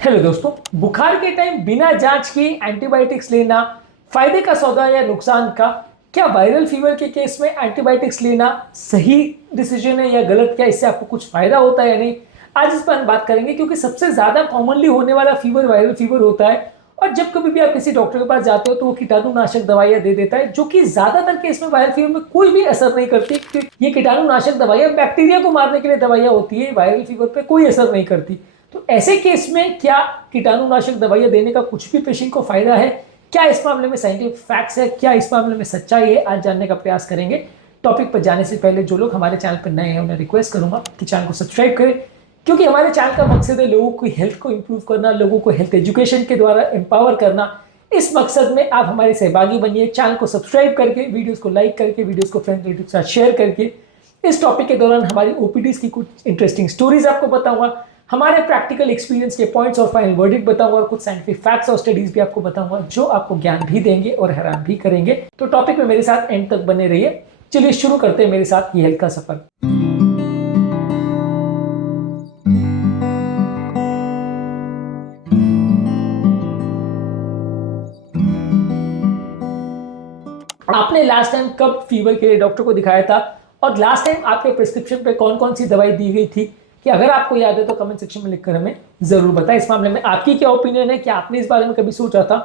Hello दोस्तों, बुखार के टाइम बिना जांच के एंटीबायोटिक्स लेना फायदे का सौदा या नुकसान का? क्या वायरल फीवर के केस में एंटीबायोटिक्स लेना सही डिसीजन है या गलत? क्या इससे आपको कुछ फायदा होता है या नहीं? आज इस पर हम बात करेंगे क्योंकि सबसे ज्यादा कॉमनली होने वाला फीवर वायरल फीवर होता है। और जब कभी भी आप किसी डॉक्टर के पास जाते हो तो वो कीटाणुनाशक दवाइयां दे देता है, जो कि ज्यादातर केस में वायरल फीवर में कोई भी असर नहीं करती, क्योंकि ये कीटाणुनाशक दवाइयां बैक्टीरिया को मारने के लिए दवाइयां होती है, वायरल फीवर पे कोई असर नहीं करती। तो ऐसे केस में क्या कीटाणुनाशक दवाइयां देने का कुछ भी पेशेंट को फायदा है? क्या इस मामले में साइंटिफिक फैक्ट्स है? क्या इस मामले में सच्चाई है? आज जानने का प्रयास करेंगे। टॉपिक पर जाने से पहले जो लोग हमारे चैनल पर नए हैं उन्हें रिक्वेस्ट करूंगा कि चैनल को सब्सक्राइब करें, क्योंकि हमारे चैनल का मकसद है लोगों की हेल्थ को इंप्रूव करना, लोगों को हेल्थ एजुकेशन के द्वारा एम्पावर करना। इस मकसद में आप हमारे सहभागी बनिए। चैनल को सब्सक्राइब करके, वीडियोस को लाइक करके, वीडियोस को फ्रेंड रिलेटिव के साथ शेयर करके। इस टॉपिक के दौरान हमारी ओपीडीज की कुछ इंटरेस्टिंग स्टोरीज आपको बताऊंगा, हमारे प्रैक्टिकल एक्सपीरियंस के पॉइंट्स और फाइनल वर्डिक्ट बताऊंगा, और कुछ साइंटिफिक फैक्ट्स और स्टडीज भी आपको बताऊंगा जो आपको ज्ञान भी देंगे और हैरान भी करेंगे। तो टॉपिक में मेरे साथ एंड तक बने रहिए। चलिए शुरू करते हैं मेरे साथ ये हेल्थ का सफर। आपने लास्ट टाइम कब फीवर के लिए डॉक्टर को दिखाया था, और लास्ट टाइम आपके प्रिस्क्रिप्शन पे कौन कौन सी दवाई दी गई थी? कि अगर आपको याद है तो कमेंट सेक्शन में लिखकर हमें जरूर बताएं। इस मामले में आपकी क्या ओपिनियन है? कि आपने इस बारे में कभी सोचा था?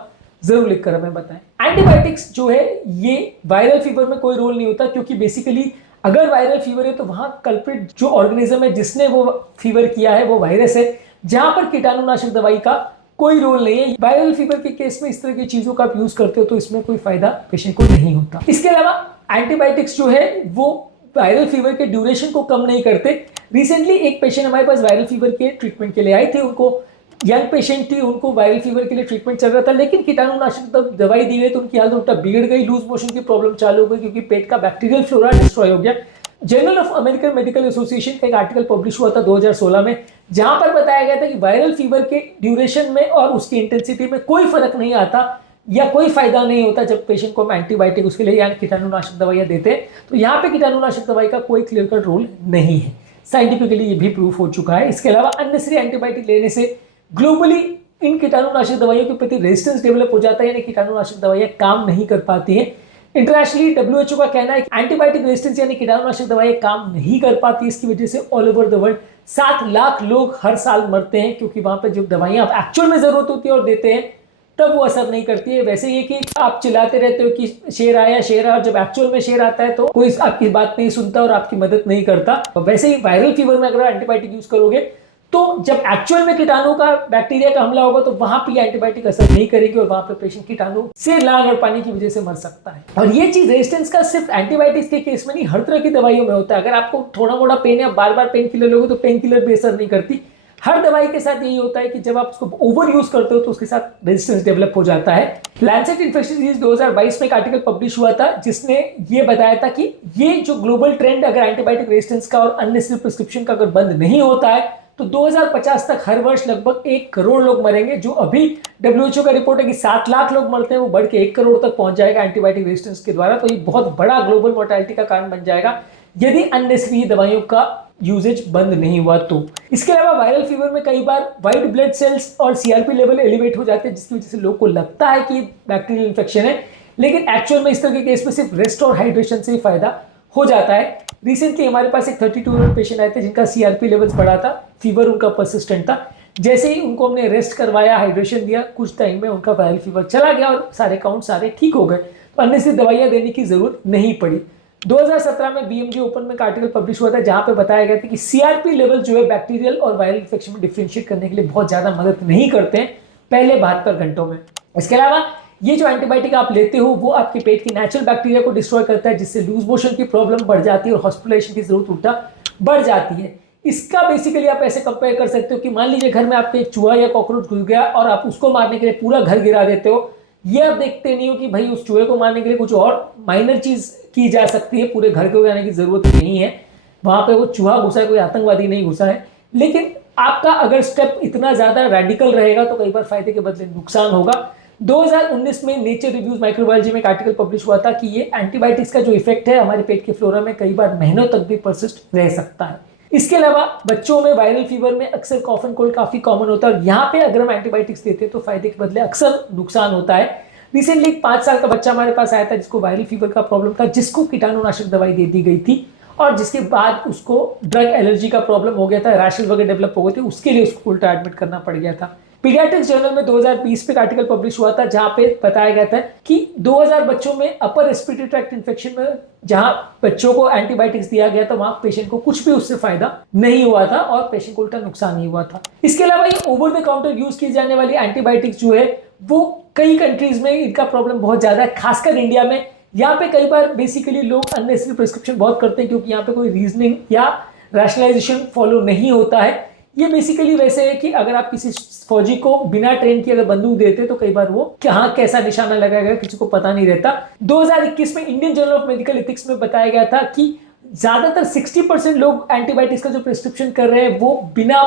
जरूर लिखकर हमें बताएं। एंटीबायोटिक्स जो है ये वायरल फीवर में कोई रोल नहीं होता, क्योंकि बेसिकली अगर वायरल फीवर है तो वहां कल्प्रिट जो ऑर्गेनिज्म है जिसने वो फीवर किया है वो वायरस है, जहां पर कीटाणुनाशक दवाई का कोई रोल नहीं है। वायरल फीवर के केस में इस तरह की चीजों का आप यूज करते हो तो इसमें कोई फायदा पेशेंट को नहीं होता। इसके अलावा एंटीबायोटिक्स जो है वो वायरल फीवर के ड्यूरेशन को कम नहीं करते। रिसेंटली एक पेशेंट हमारे पास वायरल फीवर के ट्रीटमेंट के लिए आई थी। उनको यंग पेशेंट थी, उनको वायरल फीवर के लिए ट्रीटमेंट चल रहा था, लेकिन कीटाणुनाशक दवाई दी गई तो उनकी हालत उल्टा बिगड़ गई। लूज मोशन की प्रॉब्लम चालू हो गई क्योंकि पेट का बैक्टीरियल फ्लोरा डिस्ट्रॉय हो गया। Journal of American medical association का एक आर्टिकल पब्लिश हुआ था 2016 में, जहां पर बताया गया था कि वायरल फीवर के ड्यूरेशन में और उसकी इंटेंसिटी में कोई फर्क नहीं आता या कोई फायदा नहीं होता जब पेशेंट को हम एंटीबायोटिक उसके लिए यानी कीटाणुनाशक दवाइयां देते हैं। तो यहाँ पे कीटाणुनाशक दवाई का कोई क्लियर कट रोल नहीं है, साइंटिफिकली ये भी प्रूफ हो चुका है। इसके अलावा अननेसेसरी एंटीबायोटिक लेने से ग्लोबली इन कीटाणुनाशक दवाइयों के प्रति रेजिस्टेंस डेवलप हो जाता है, यानी कीटाणुनाशक दवाइयां काम नहीं कर पाती हैं। इंटरनेशनली डब्ल्यूएचओ का कहना है कि एंटीबायोटिक रेजिस्टेंस यानी कीटाणुनाशक दवाइयां काम नहीं कर पाती। इसकी वजह से all over the world 7 lakh लोग हर साल मरते हैं, क्योंकि वहां पर जो दवाइयां एक्चुअल में जरूरत होती है और देते हैं तब वो असर नहीं करती है। वैसे ये कि आप चिल्लाते रहते हो कि शेर आया शेर आया, और जब एक्चुअल में शेर आता है तो कोई आपकी बात नहीं सुनता और आपकी मदद नहीं करता। वैसे ही वायरल फीवर में अगर एंटीबायोटिक यूज करोगे तो जब एक्चुअल में कीटाणु का बैक्टीरिया का हमला होगा तो वहां पे एंटीबायोटिक असर नहीं करेगी और वहां पे पेशेंट कीटाणु से लाग और पानी की वजह से मर सकता है। और ये चीज रेजिस्टेंस का सिर्फ एंटीबायोटिक्स के केस में नहीं, हर तरह की दवाइयों में होता है। अगर आपको थोड़ा मोड़ा पेन है, बार बार पेन किलर लोगे तो पेन किलर भी असर नहीं करती। हर दवाई के साथ यही होता है कि जब आप उसको ओवर यूज करते हो तो उसके साथ रेजिस्टेंस डेवलप हो जाता है। लैंसेट इन्फेक्शियस डिजीज 2022 में एक आर्टिकल पब्लिश हुआ था जिसने ये बताया था कि ये जो ग्लोबल ट्रेंड अगर एंटीबायोटिक रेजिस्टेंस का और अननेसेसरी प्रिस्क्रिप्शन का अगर बंद नहीं होता है तो 2050 तक हर वर्ष लगभग 1 करोड़ लोग मरेंगे। जो अभी डब्ल्यूएचओ का रिपोर्ट है कि 7 लाख लोग मरते हैं, वो बढ़ के 1 करोड़ तक पहुंच जाएगा एंटीबायोटिक रेजिस्टेंस के द्वारा। तो ये बहुत बड़ा ग्लोबल मोर्टेलिटी का कारण बन जाएगा यदि अननेसेसरी दवाइयों का यूजेज बंद नहीं हुआ तो। इसके अलावा वायरल फीवर में कई बार व्हाइट ब्लड सेल्स और सीआरपी लेवल एलिवेट हो जाते हैं, जिसकी वजह से लोग को लगता है कि बैक्टीरियल इन्फेक्शन है, लेकिन एक्चुअल में इस तरह के केस में सिर्फ रेस्ट और हाइड्रेशन से ही फायदा हो जाता है। रिसेंटली हमारे पास एक 32 पेशेंट आए थे जिनका सीआरपी लेवल्स बढ़ा था, फीवर उनका परसिस्टेंट था। जैसे ही उनको हमने रेस्ट करवाया, हाइड्रेशन दिया, कुछ टाइम में उनका वायरल फीवर चला गया और सारे काउंट सारे ठीक हो गए। तो अननेसेसरी दवाइयां देने की जरूरत नहीं पड़ी। 2017 में बीएमजी ओपन में एक आर्टिकल पब्लिश हुआ था जहां पे बताया गया था कि सीआरपी लेवल जो है बैक्टीरियल और वायरल इन्फेक्शन में डिफरेंशिएट करने के लिए बहुत ज्यादा मदद नहीं करते हैं पहले 72 घंटों में। इसके अलावा ये जो एंटीबायोटिक आप लेते हो वो आपके पेट की नेचुरल बैक्टीरिया को डिस्ट्रॉय करता है, जिससे लूज मोशन की प्रॉब्लम बढ़ जाती है और हॉस्पिटलाइजेशन की जरूरत उल्टा बढ़ जाती है। इसका बेसिकली आप ऐसे कंपेयर कर सकते हो कि मान लीजिए घर में आपके एक चूहा या कॉकरोच घुस गया और आप उसको मारने के लिए पूरा घर गिरा देते हो। ये आप देखते नहीं हो कि भाई उस चूहे को मारने के लिए कुछ और माइनर चीज की जा सकती है, पूरे घर को जाने की जरूरत नहीं है। वहां पे वो चूहा घुसा है, कोई आतंकवादी नहीं घुसा है। लेकिन आपका अगर स्टेप इतना ज्यादा रेडिकल रहेगा तो कई बार फायदे के बदले नुकसान होगा। 2019 में नेचर रिव्यूज माइक्रोबायोलॉजी में एक आर्टिकल पब्लिश हुआ था कि ये एंटीबायोटिक्स का जो इफेक्ट है हमारे पेट के फ्लोरा में कई बार महीनों तक भी परसिस्ट रह सकता है। इसके अलावा बच्चों में वायरल फीवर में अक्सर कॉफ एंड कोल्ड काफी कॉमन होता है और यहाँ पे अगर हम एंटीबायोटिक्स देते हैं तो फायदे के बदले अक्सर नुकसान होता है। रिसेंटली 5 साल का बच्चा हमारे पास आया था जिसको वायरल फीवर का प्रॉब्लम था, जिसको कीटाणुनाशक दवाई दे दी गई थी और जिसके बाद उसको ड्रग एलर्जी का प्रॉब्लम हो गया था, रैशेस वगैरह डेवलप हो गए थे, उसके लिए उसको उल्टा एडमिट करना पड़ गया था। पीडियाट्रिक्स जर्नल में 2020 पे एक आर्टिकल पब्लिश हुआ था जहां पे बताया गया था कि 2000 बच्चों में अपर रेस्पिरेटरी ट्रैक्ट इन्फेक्शन में जहां बच्चों को एंटीबायोटिक्स दिया गया था वहां पेशेंट को कुछ भी उससे फायदा नहीं हुआ था और पेशेंट को उल्टा नुकसान ही हुआ था। इसके अलावा ये ओवर द काउंटर यूज की जाने वाली एंटीबायोटिक्स जो है वो कई कंट्रीज में इनका प्रॉब्लम बहुत ज्यादा है, खासकर इंडिया में। यहाँ पे कई बार बेसिकली लोग अननेसेसरी प्रिस्क्रिप्शन बहुत करते हैं क्योंकि यहाँ पे कोई रीजनिंग या रैशनलाइजेशन फॉलो नहीं होता है। ये बेसिकली वैसे है कि अगर आप किसी फौजी को बिना ट्रेन किए अगर बंदूक देते तो कई बार वो कहाँ कैसा निशाना लगाएगा किसी को पता नहीं रहता। 2021 में Indian journal of medical ethics में बताया गया था कि ज्यादातर 60% लोग एंटीबायोटिक्स का जो प्रिस्क्रिप्शन कर रहे हैं वो बिना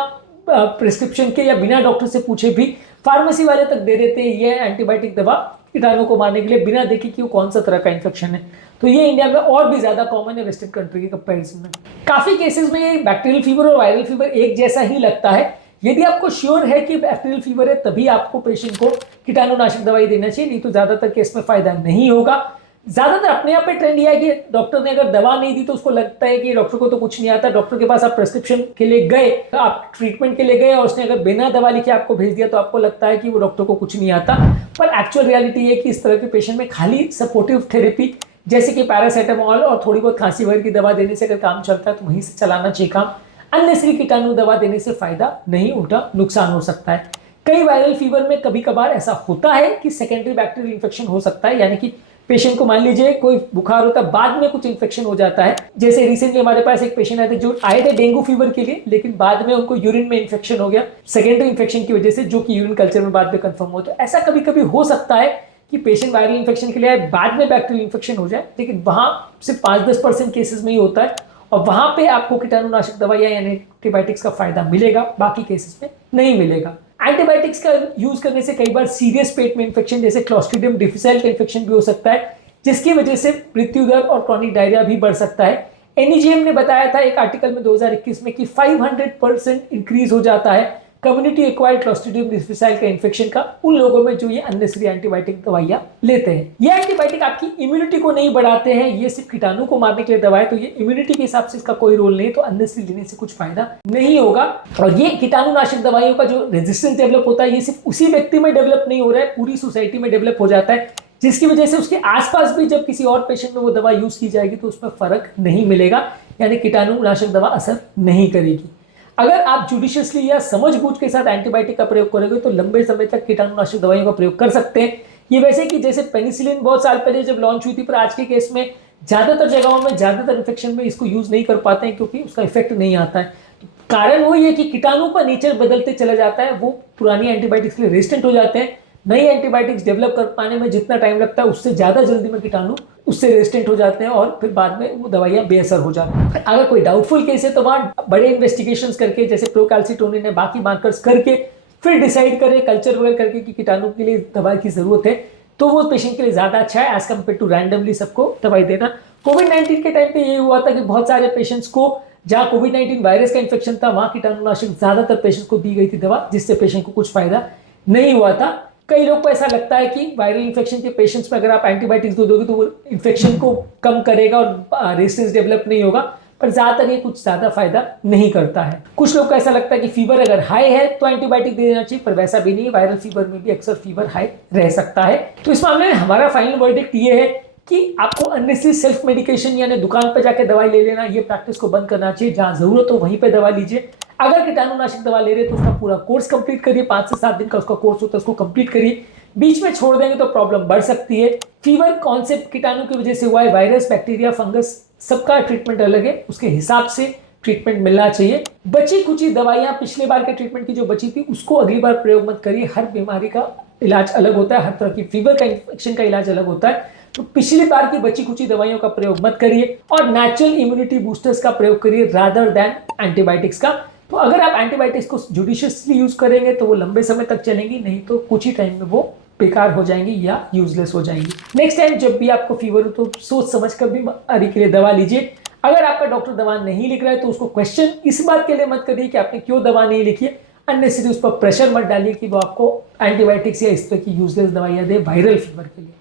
प्रिस्क्रिप्शन के या बिना डॉक्टर से पूछे भी फार्मेसी वाले तक दे देते हैं ये एंटीबायोटिक दवा कीटाणु को मारने के लिए, बिना देखे कि वो कौन सा तरह का इन्फेक्शन है। तो ये इंडिया में और भी ज्यादा कॉमन है वेस्टर्न कंट्री के कंपैरिजन में। काफी केसेस में ये बैक्टीरियल फीवर और वायरल फीवर एक जैसा ही लगता है। यदि आपको श्योर है कि बैक्टीरियल फीवर है तभी आपको पेशेंट को कीटाणुनाशक दवाई देना चाहिए, नहीं तो ज्यादातर केस में फायदा नहीं होगा। ज्यादातर अपने आप पे ट्रेंड यह है कि डॉक्टर ने अगर दवा नहीं दी तो उसको लगता है कि डॉक्टर को तो कुछ नहीं आता। डॉक्टर के पास आप प्रेस्क्रिप्शन के लिए गए, आप ट्रीटमेंट के लिए गए और उसने अगर बिना दवा लिखे आपको भेज दिया तो आपको लगता है कि वो डॉक्टर को कुछ नहीं आता। पर एक्चुअल रियलिटी है कि इस तरह के पेशेंट में खाली सपोर्टिव थेरेपी जैसे कि पैरासीटामोल और थोड़ी बहुत खांसी वगैरह की दवा देने से अगर काम चलता है तो वहीं से चलाना चाहिए काम। अननेसेसरी कीटाणु दवा देने से फायदा नहीं, उल्टा नुकसान हो सकता है। कई वायरल फीवर में कभी कभार ऐसा होता है कि सेकेंडरी बैक्टीरियल इन्फेक्शन हो सकता है, यानी कि पेशेंट को मान लीजिए कोई बुखार होता है बाद में कुछ इन्फेक्शन हो जाता है। जैसे रिसेंटली हमारे पास एक पेशेंट आए थे जो आए थे डेंगू फीवर के लिए, लेकिन बाद में उनको यूरिन में इन्फेक्शन हो गया सेकेंडरी इन्फेक्शन की वजह से, जो कि यूरिन कल्चर में बाद में कंफर्म हो। तो ऐसा कभी कभी हो सकता है कि पेशेंट वायरल इन्फेक्शन के लिए आए बाद में बैक्टीरियल इन्फेक्शन हो जाए, लेकिन वहां सिर्फ 5-10% केसेस में ही होता है और वहां पे आपको कीटाणुनाशक दवाइयां यानी एंटीबायोटिक्स का फायदा मिलेगा, बाकी केसेस में नहीं मिलेगा। एंटीबायोटिक्स का यूज करने से कई बार सीरियस पेट में इन्फेक्शन जैसे क्लोस्ट्रीडियम डिफिसाइल का इन्फेक्शन भी हो सकता है, जिसकी वजह से मृत्यु दर और क्रॉनिक डायरिया भी बढ़ सकता है। एनईजीएम ने बताया था एक आर्टिकल में 2021 में कि 500% इंक्रीज हो जाता है कम्युनिटी एक्वायर्ड क्लोस्ट्रीडियम डिफिसाइल का इन्फेक्शन का उन लोगों में जो ये अननेसेसरी एंटीबायोटिक दवाइयां लेते हैं। ये एंटीबायोटिक आपकी इम्यूनिटी को नहीं बढ़ाते हैं, ये सिर्फ कीटाणु को मारने के लिए दवा है, तो ये इम्यूनिटी के हिसाब से इसका कोई रोल नहीं है, तो अननेसेसरी लेने से कुछ फायदा नहीं होगा। और ये कीटाणुनाशक दवाइयों का जो रेजिस्टेंस डेवलप होता है ये सिर्फ उसी व्यक्ति में डेवलप नहीं हो रहा है, पूरी सोसाइटी में डेवलप हो जाता है, जिसकी वजह से उसके आसपास भी जब किसी और पेशेंट में वो दवा यूज की जाएगी तो उसमें फर्क नहीं मिलेगा, यानी कीटाणुनाशक दवा असर नहीं करेगी। अगर आप जुडिशियसली या समझबूझ के साथ एंटीबायोटिक का प्रयोग करोगे तो लंबे समय तक कीटाणुनाशक दवाइयों का प्रयोग कर सकते हैं। ये वैसे कि जैसे पेनिसिलिन बहुत साल पहले जब लॉन्च हुई थी, पर आज के केस में ज्यादातर जगहों में ज्यादातर इन्फेक्शन में इसको यूज नहीं कर पाते हैं क्योंकि उसका इफेक्ट नहीं आता है। तो कारण वही है कि कीटाणु का नेचर बदलते चला जाता है, वो पुरानी एंटीबायोटिक्स के लिए रेजिस्टेंट हो जाते हैं। नई एंटीबायोटिक्स डेवलप कर पाने में जितना टाइम लगता है उससे ज्यादा जल्दी में कीटाणु उससे रेजिस्टेंट हो जाते हैं और फिर बाद में वो दवाइयां बेअसर हो जाती हैं। अगर कोई डाउटफुल केस है तो वहां बड़े इन्वेस्टिगेशंस करके जैसे प्रोकैल्सिटोनिन है बाकी मार्कर्स करके फिर डिसाइड करें कल्चर वगैरह करके कि कीटाणु के लिए दवाई की जरूरत है, तो वो पेशेंट के लिए ज्यादा अच्छा है एज कम्पेयर टू रैंडमली सबको दवाई देना। कोविड-19 के टाइम पे ये हुआ था कि बहुत सारे पेशेंट्स को जहां कोविड-19 वायरस का इन्फेक्शन था वहां कीटाणुनाशक ज्यादातर पेशेंट्स को दी गई थी दवा, जिससे पेशेंट को कुछ फायदा नहीं हुआ था। कई लोग को ऐसा लगता है कि वायरल इन्फेक्शन के पेशेंट्स में अगर आप एंटीबायोटिक्स दे दोगे तो वो इन्फेक्शन को कम करेगा और रेजिस्टेंस डेवलप नहीं होगा, पर ज्यादातर ये कुछ ज्यादा फायदा नहीं करता है। कुछ लोग को ऐसा लगता है कि फीवर अगर हाई है तो एंटीबायोटिक दे देना चाहिए, पर वैसा भी नहीं है। वायरल फीवर में भी अक्सर फीवर हाई रह सकता है। तो इस मामले में हमारा फाइनल वर्डिक्ट ये है कि आपको अननेसेसरी सेल्फ मेडिकेशन यानी दुकान पर जाकर दवाई ले लेना, ये प्रैक्टिस को बंद करना चाहिए। जहां जरूरत हो वहीं पे दवा लीजिए। अगर कीटाणुनाशक दवा ले रहे तो उसका पूरा कोर्स कंप्लीट करिए, 5 से 7 दिन का उसका कोर्स होता है, उसको कंप्लीट करिए। बीच में छोड़ देंगे तो प्रॉब्लम बढ़ सकती है। फीवर कौन से कीटाणु की वजह से हुआ है, वायरस बैक्टीरिया फंगस, सबका ट्रीटमेंट अलग है, उसके हिसाब से ट्रीटमेंट मिलना चाहिए। बची कुछ दवाइयां पिछले बार के ट्रीटमेंट की जो बची थी उसको अगली बार प्रयोग मत करिए। हर बीमारी का इलाज अलग होता है, हर तरह की फीवर का इन्फेक्शन का इलाज अलग होता है, तो पिछली बार की बची कुछ दवाइयों का प्रयोग मत करिए और नेचुरल इम्यूनिटी बूस्टर्स का प्रयोग करिए रादर देन एंटीबायोटिक्स का। तो अगर आप एंटीबायोटिक्स को जुडिशियसली यूज करेंगे तो वो लंबे समय तक चलेंगी, नहीं तो कुछ ही टाइम में वो बेकार हो जाएंगी या यूजलेस हो जाएंगी। नेक्स्ट टाइम जब भी आपको फीवर हो तो सोच समझ कर बीमारी के लिए दवा लीजिए। अगर आपका डॉक्टर दवा नहीं लिख रहा है तो उसको क्वेश्चन इस बात के लिए मत करिए कि आपने क्यों दवा नहीं लिखी है, अननेसेसरी उस पर प्रेशर मत डालिए कि वो आपको एंटीबायोटिक्स या इस तरह की यूजलेस दवाइयां दे वायरल फीवर के लिए।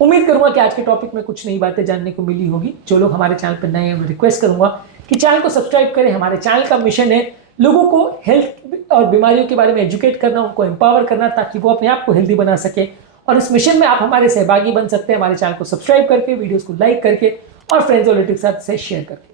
उम्मीद करूंगा कि आज के टॉपिक में कुछ नई बातें जानने को मिली होगी। जो लोग हमारे चैनल पर नए हैं रिक्वेस्ट करूंगा कि चैनल को सब्सक्राइब करें। हमारे चैनल का मिशन है लोगों को हेल्थ और बीमारियों के बारे में एजुकेट करना, उनको एम्पावर करना, ताकि वो अपने आप को हेल्दी बना सके। और इस मिशन में आप हमारे सहभागी बन सकते हैं हमारे चैनल को सब्सक्राइब करके, वीडियोस को लाइक करके और फ्रेंड्स और रिलेटिव के साथ शेयर करके।